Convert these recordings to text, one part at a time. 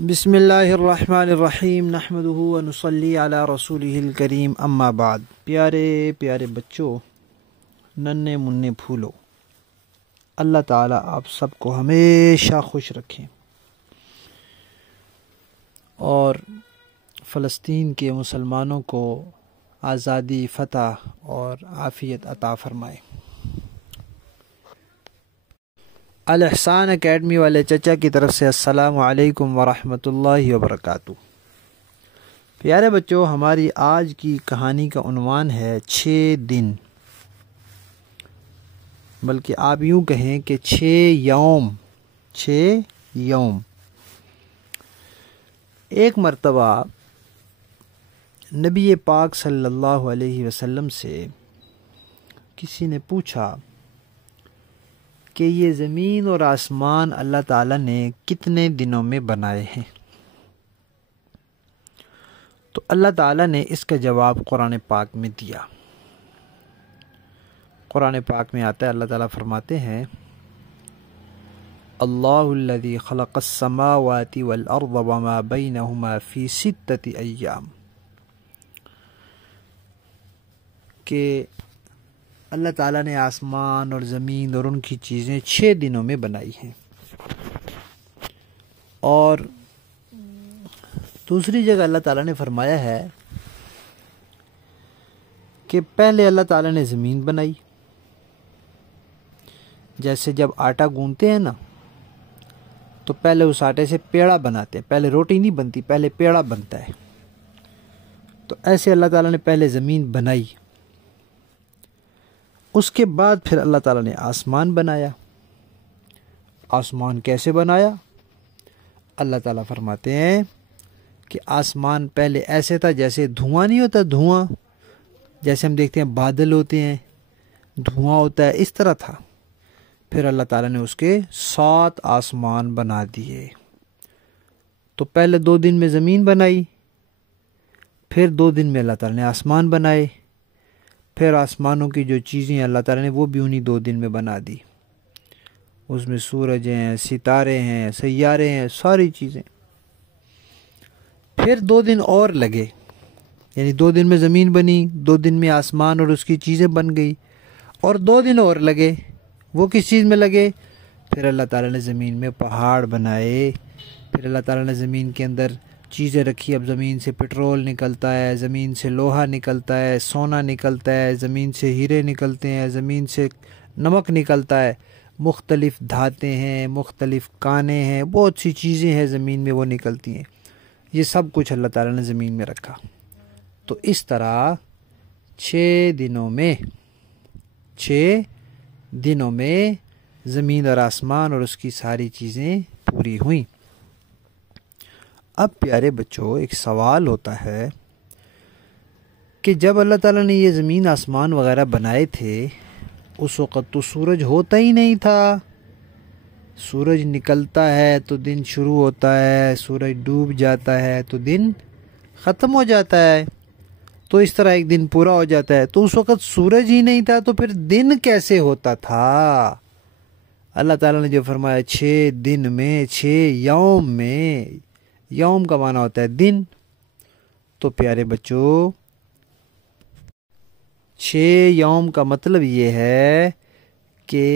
بسم اللہ الرحمن الرحیم نحمدہ ونصلی علی رسولہ الکریم اما بعد۔ پیارے پیارے بچوں، ننھے منھے پھولو، اللہ تعالیٰ آپ سب کو ہمیشہ خوش رکھیں اور فلسطین کے مسلمانوں کو آزادی، فتح اور عافیت عطا فرمائے۔ الاحسان اکیڈمی والے چچا کی طرف سے السلام علیکم ورحمۃ اللہ وبرکاتہ۔ پیارے بچوں، ہماری آج کی کہانی کا عنوان ہے 6 دن، بلکہ آپ یوں کہیں کہ 6 یوم۔ ایک مرتبہ نبی پاک صلی اللہ علیہ وسلم سے کسی نے پوچھا کہ یہ زمین اور آسمان اللہ تعالیٰ نے کتنے دنوں میں بنائے ہیں؟ تو اللہ تعالیٰ نے اس کا جواب قرآن پاک میں دیا۔ قرآن پاک میں آتا ہے، اللہ تعالیٰ فرماتے ہیں، اللہ الذی خلق السماوات والارض وما بینہما فی 6 ایام، کہ اللہ تعالیٰ نے آسمان اور زمین اور ان کی چیزیں 6 دنوں میں بنائی ہیں۔ اور دوسری جگہ اللہ تعالیٰ نے فرمایا ہے کہ پہلے اللہ تعالیٰ نے زمین بنائی، جیسے جب آٹا گوندتے ہیں نا تو پہلے اس آٹے سے پیڑا بناتے ہیں، پہلے روٹی نہیں بنتی، پہلے پیڑا بنتا ہے۔ تو ایسے اللہ تعالیٰ نے پہلے زمین بنائی، اس کے بعد پھر اللہ تعالیٰ نے آسمان بنایا۔ آسمان کیسے بنایا؟ اللہ تعالیٰ فرماتے ہیں کہ آسمان پہلے ایسے تھا جیسے دھواں نہیں ہوتا، دھواں جیسے ہم دیکھتے ہیں بادل ہوتے ہیں، دھواں ہوتا ہے، اس طرح تھا۔ پھر اللہ تعالیٰ نے اس کے 7 آسمان بنا دیے۔ تو پہلے 2 دن میں زمین بنائی، پھر 2 دن میں اللہ تعالیٰ نے آسمان بنائے، پھر آسمانوں کی جو چیزیں اللہ تعالیٰ نے وہ بھی انہی 2 دن میں بنا دی۔ اس میں سورج ہیں، ستارے ہیں، سیارے ہیں، ساری چیزیں۔ پھر 2 دن اور لگے، یعنی 2 دن میں زمین بنی، 2 دن میں آسمان اور اس کی چیزیں بن گئی، اور 2 دن اور لگے۔ وہ کس چیز میں لگے؟ پھر اللہ تعالیٰ نے زمین میں پہاڑ بنائے، پھر اللہ تعالیٰ نے زمین کے اندر چیزیں رکھی۔ اب زمین سے پٹرول نکلتا ہے، زمین سے لوہا نکلتا ہے، سونا نکلتا ہے، زمین سے ہیرے نکلتے ہیں، زمین سے نمک نکلتا ہے، مختلف دھاتیں ہیں، مختلف کانیں ہیں، بہت سی چیزیں ہیں زمین میں وہ نکلتی ہیں۔ یہ سب کچھ اللہ تعالیٰ نے زمین میں رکھا۔ تو اس طرح 6 دنوں میں زمین اور آسمان اور اس کی ساری چیزیں پوری ہوئیں۔ اب پیارے بچوں، ایک سوال ہوتا ہے کہ جب اللہ تعالیٰ نے یہ زمین آسمان وغیرہ بنائے تھے، اس وقت تو سورج ہوتا ہی نہیں تھا۔ سورج نکلتا ہے تو دن شروع ہوتا ہے، سورج ڈوب جاتا ہے تو دن ختم ہو جاتا ہے، تو اس طرح ایک دن پورا ہو جاتا ہے۔ تو اس وقت سورج ہی نہیں تھا تو پھر دن کیسے ہوتا تھا؟ اللہ تعالیٰ نے جو فرمایا 6 دن میں، 6 یوم میں، یوم کا معنی ہوتا ہے دن۔ تو پیارے بچوں، 6 یوم کا مطلب یہ ہے کہ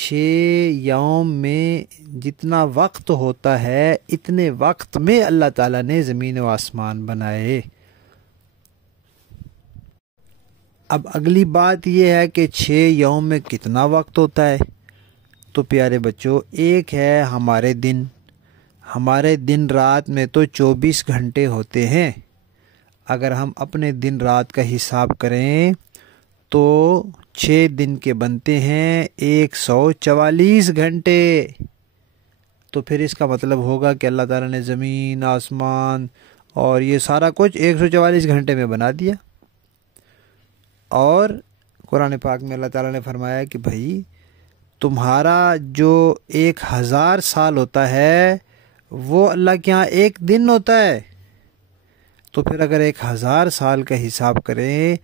6 یوم میں جتنا وقت ہوتا ہے، اتنے وقت میں اللہ تعالیٰ نے زمین و آسمان بنائے۔ اب اگلی بات یہ ہے کہ 6 یوم میں کتنا وقت ہوتا ہے؟ تو پیارے بچوں، ایک ہے ہمارے دن رات میں تو 24 گھنٹے ہوتے ہیں۔ اگر ہم اپنے دن رات کا حساب کریں تو 6 دن کے بنتے ہیں 144 گھنٹے۔ تو پھر اس کا مطلب ہوگا کہ اللہ تعالیٰ نے زمین، آسمان اور یہ سارا کچھ 144 گھنٹے میں بنا دیا۔ اور قرآن پاک میں اللہ تعالیٰ نے فرمایا کہ بھائی تمہارا جو 1000 سال ہوتا ہے وہ اللہ کے ہاں 1 دن ہوتا ہے۔ تو پھر اگر 1000 سال کا حساب کریں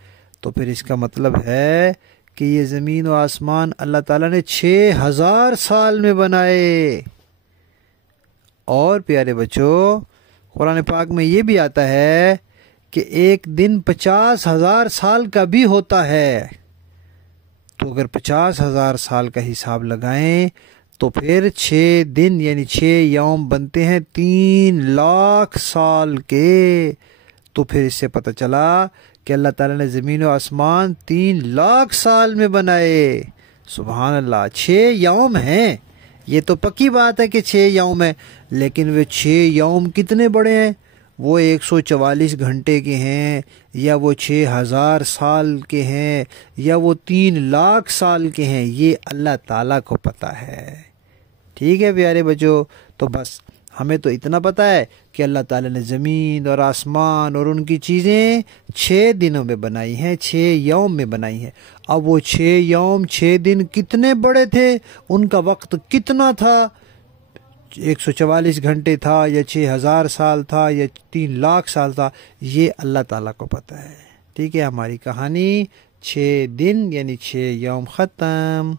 تو پھر اس کا مطلب ہے کہ یہ زمین و آسمان اللہ تعالیٰ نے 6000 سال میں بنائے۔ اور پیارے بچوں قرآن پاک میں یہ بھی آتا ہے کہ ایک دن 50,000 سال کا بھی ہوتا ہے. تو اگر 50,000 سال کا حساب لگائیں تو پھر 6 دن یعنی 6 یوم بنتے ہیں 3 لاکھ سال کے. تو پھر اس سے پتہ چلا کہ اللہ تعالیٰ نے زمین و آسمان 3 لاکھ سال میں بنائے. سبحان اللہ. 6 یوم ہیں، یہ تو پکی بات ہے کہ 6 یوم ہیں، لیکن وہ 6 یوم کتنے بڑے ہیں؟ وہ 144 گھنٹے کے ہیں، یا وہ 6,000 سال کے ہیں، یا وہ 3 لاکھ سال کے ہیں، یہ اللہ تعالیٰ کو پتہ ہے. ٹھیک ہے پیارے بچوں، تو بس ہمیں تو اتنا پتہ ہے کہ اللہ تعالیٰ نے زمین اور آسمان اور ان کی چیزیں 6 دنوں میں بنائی ہیں، 6 یوم میں بنائی ہیں. اب وہ 6 یوم 6 دن کتنے بڑے تھے، ان کا وقت کتنا تھا، 144 گھنٹے تھا یا 6,000 سال تھا یا 3 لاکھ سال تھا، یہ اللہ تعالیٰ کو پتہ ہے. ٹھیک ہے، ہماری کہانی 6 دن یعنی 6 یوم ختم.